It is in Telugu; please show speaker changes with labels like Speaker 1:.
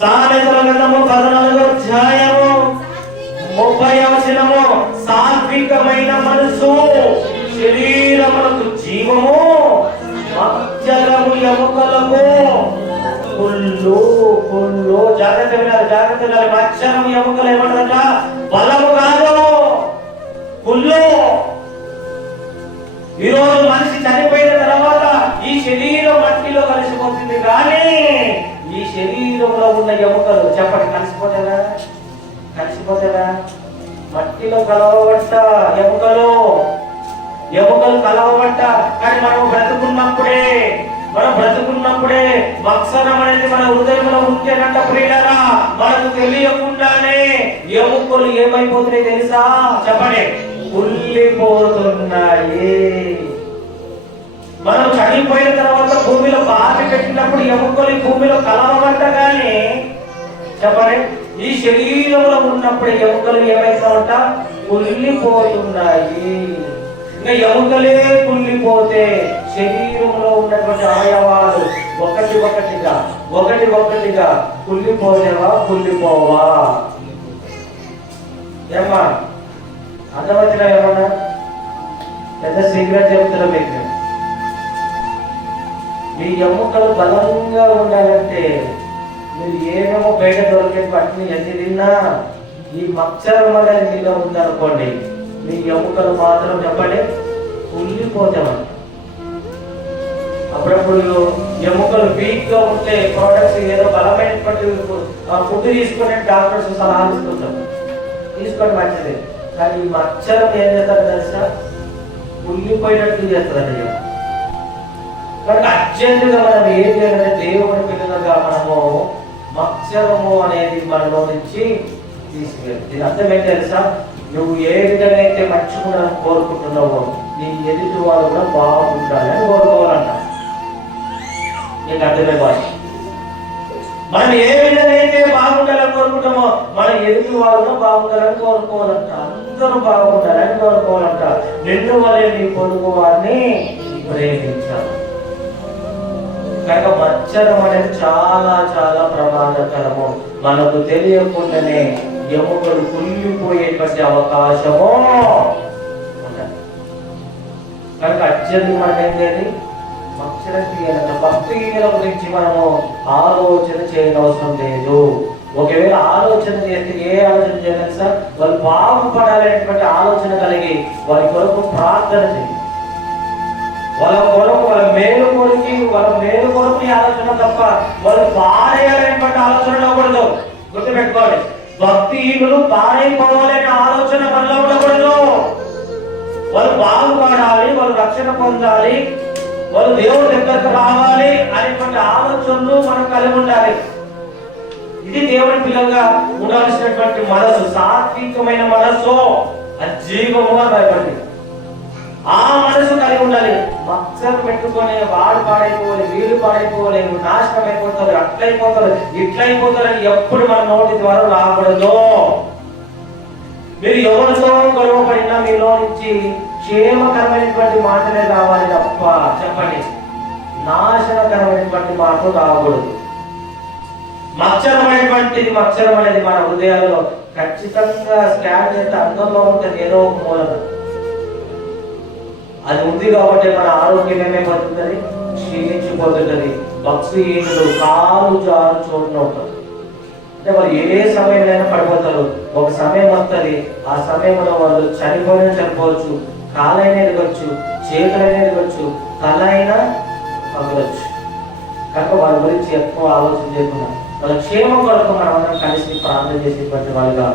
Speaker 1: సామెతల గ్రంథము పద్నాలుగో అధ్యాయము ముప్పై వచనము సాత్వికమైన మనసు శరీరములకు జీవము మచ్చరము ఎముకలకు కుళ్ళు కుళ్ళు. జాగ్రత్త వినాలి జాగ్రత్త వినాలి. మచ్చరము ఎముకలు ఏమంటారట? బలము కాదు. కుళ్ళు. ఈరోజు రోజు శరీరంలో ఉన్న ఎముకలు చెప్పండి కలిసిపోతారా కలిసిపోతారా మట్టిలో కలవబట్ట ఎముకలు ఎముకలు కలవబట్ట కానీ మనం బ్రతుకున్నప్పుడే మనం బ్రతుకున్నప్పుడే మత్సరం అనేది మన హృదయంలో ఉంటేనంట ప్రియులరా మనకు తెలియకుండానే ఎముకలు ఏమైపోతున్నాయి తెలుసా? చెప్పండి. కుళ్ళిపోతున్నాయి. మనం చనిపోయిన తర్వాత భూమిలో బాధ పెట్టినప్పుడు ఎముకలు భూమిలో కలవబట్ట చెప్పండి? ఈ శరీరంలో ఉన్నప్పుడు ఎముకలు ఏమైతామంట కుళ్ళిపోతున్నాయి. ఇంకా ఎముకలే కుళ్ళిపోతే శరీరంలో ఉన్నటువంటి అవయవాలు ఒకటి ఒకటిగా ఒకటి ఒకటిగా కుళ్ళిపోలేవా? కుళ్ళిపోవా? ఏమ్మా? అర్థమవుతున్నా ఏమన్నా? పెద్ద సీక్రెట్ చెబుతున్నా మీకు. మీ ఎముకలు బలంగా ఉండాలంటే మీరు ఏమేమో బయట దొరికే వాటిని ఎన్ని తిన్నా ఈ మచ్చరం అనేది మీలో ఉందనుకోండి మీ ఎముకలు మాత్రం చెప్పండి కుళ్ళిపోతామని అప్పుడప్పుడు ఎముకలు వీక్గా ఉంటే ప్రోడక్ట్స్ ఏదో బలమైనటువంటి ఫుడ్ తీసుకునే డాక్టర్స్ సలహాలు ఇస్తుంటాం తీసుకోండి మంచిది. కానీ ఈ మచ్చరం ఏం చేస్తారు తెలుసా? కుళ్ళిపోయినట్టు చేస్తారు ఇక. కనుక అర్జెంటుగా మనం ఏం చేయాలంటే దేవుని పిల్లలుగా మనము అక్షరము అనేది మనలో నుంచి తీసుకెళ్ళి. దీని అర్థం ఏంటి తెలుసా? నువ్వు ఏ విధంగా అయితే మర్చిపోవడానికి కోరుకుంటున్నావో నీ ఎదుటి వాళ్ళు కూడా బాగుండాలని కోరుకోవాలంట. నీకు అర్థమే బాయ్. మనం ఏ విధంగా అయితే బాగుండాలని కోరుకుంటామో మన ఎదుటి వాళ్ళు బాగుండాలని కోరుకోవాలంట. అందరూ బాగుండాలని కోరుకోవాలంట. నిన్ను వలె నీ పొరుగు వారిని ప్రేమించాలి. కనుక మచ్చరం అనేది చాలా చాలా ప్రమాదకరము. మనకు తెలియకుండానే ఎముకలు కుళ్ళిపోయేటువంటి అవకాశము కనుక అత్యంత మనం ఏం చేయాలి? గురించి మనము ఆలోచన చేయనవసరం లేదు. ఒకవేళ ఆలోచన చేస్తే ఏ ఆలోచన చేయాలి సార్? వాళ్ళు బాగుపడాలనేటువంటి ఆలోచన కలిగి వారి కొరకు ప్రార్థన చేయాలి. వాళ్ళ కొరకు వాళ్ళ మేలు మేలు ఆలోచన తప్ప వాళ్ళు పారేయాలనేటువంటి ఆలోచన ఉండకూడదు. గుర్తుపెట్టుకోవాలి భక్తిహీనులు పారైపోవాలనే ఆలోచన మనలో ఉండకూడదు. వాళ్ళు బాగుపడాలి వాళ్ళు రక్షణ పొందాలి వాళ్ళు దేవుడి దగ్గరకు రావాలి అనేటువంటి ఆలోచనలు మనం కలిగి ఉండాలి. ఇది దేవుని పిల్లలుగా ఉండాల్సినటువంటి మనసు సాత్వికమైన మనసు. అజీవము అని భయపడింది ఆ మనసు కలిగి ఉండాలి. మత్సరం పెట్టుకొని వాడు పాడైపోవాలి వీళ్ళు పాడైపోలేదు నాశనం అయిపోతారు అట్లయిపోతారు ఇట్లయిపోతారు అని ఎప్పుడు మన నోటి ద్వారా రాకూడదు. మీరు ఎవరితో గొడవపడినా మీలో నుంచి క్షేమకరమైనటువంటి మాటలే రావాలి తప్ప చెప్పండి. నాశనకరమైనటువంటి మాటలు రాకూడదు. మచ్చరమైనటువంటిది మచ్చరం అనేది మన హృదయాలలో ఖచ్చితంగా స్కాన్ చేస్తే అందంలో ఉంటుంది ఏదో ఒక మూలన అది ఉంది కాబట్టి మన ఆరోగ్యం ఏమైపోతుందని క్షీణించిపోతుంటది భక్తిహీనులు కాలు జారు చోటున ఉంటారు. అంటే వాళ్ళు ఏ సమయంలో పడిపోతారు. ఒక సమయం వస్తుంది. ఆ సమయంలో వాళ్ళు చనిపోయినా చనిపోవచ్చు కాలైనా ఎదగచ్చు చేతులైనా ఎదగచ్చు తల అయినా పగలచ్చు. కనుక వాళ్ళ గురించి ఎక్కువ ఆలోచన చేయకుండా వాళ్ళ క్షేమం కొరకు మనం అందరం కలిసి ప్రార్థన చేసేటువంటి వాళ్ళుగా